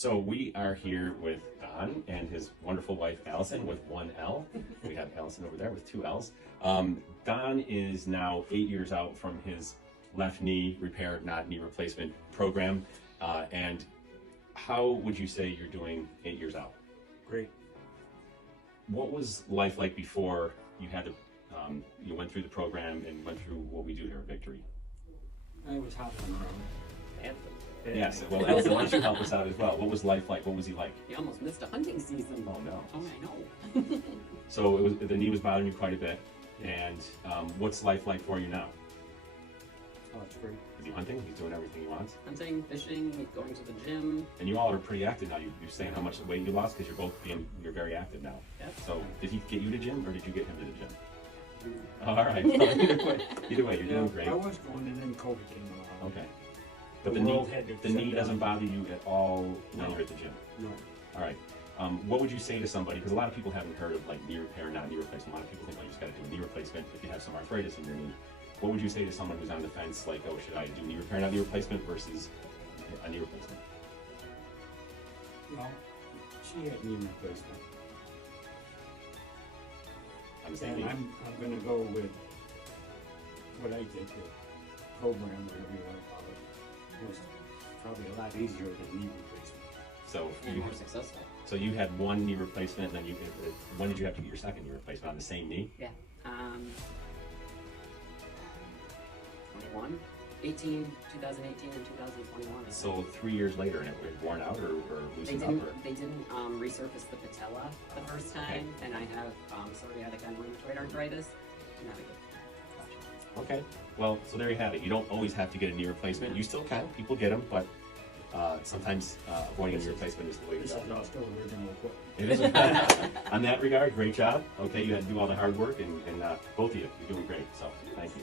So we are here with Don and his wonderful wife, Allison, with one L. We have Allison over there with two L's. Don is now 8 years out from his left knee repair, not knee replacement program. And how would you say you're doing 8 years out? Great. What was life like before you had to, you went through the program and went through what we do here at Victory? I was hopping around. Yes, well, Allison, why don't you help us out as well? What was life like? What was he like? He almost missed a hunting season. Oh, no. Oh, I know. So the knee was bothering you quite a bit. And what's life like for you now? Oh, it's great. Is he hunting? He's doing everything he wants? Hunting, fishing, going to the gym. And you all are pretty active now. You're saying how much weight you lost because you're very active now. Yep. So did he get you to gym or did you get him to the gym? Yeah. All right. Either way, you're doing great. I was going and then COVID came along. Okay. But The the world had to knee shut doesn't down. bother you at all when No. you're at the gym? No. All right. What would you say to somebody, because a lot of people haven't heard of like knee repair, not knee replacement. A lot of people think, oh, you just got to do a knee replacement if you have some arthritis in your knee. What would you say to someone who's on the fence, like, oh, should I do knee repair, not knee replacement versus a knee replacement? Well, she had knee replacement. I'm saying And knee. I'm going to go with what I did, the program, whatever you want to call it. It was probably a lot easier than knee replacement. So And you, more successful. so you had one knee replacement, and then when did you have to get your second knee replacement? On the same knee? Yeah. 2018 and 2021. So 3 years later, and it was worn out or loosened up? Or? They didn't resurface the patella the first time, and I have psoriatic and rheumatoid arthritis. Not a good. Okay, well, so there you have it. You don't always have to get a knee replacement. You still can. People get them, but sometimes avoiding a knee replacement is the way to This go. is all still original equipment. It is. On that regard, great job. Okay, you had to do all the hard work, and both of you, you're doing great. So, thank you.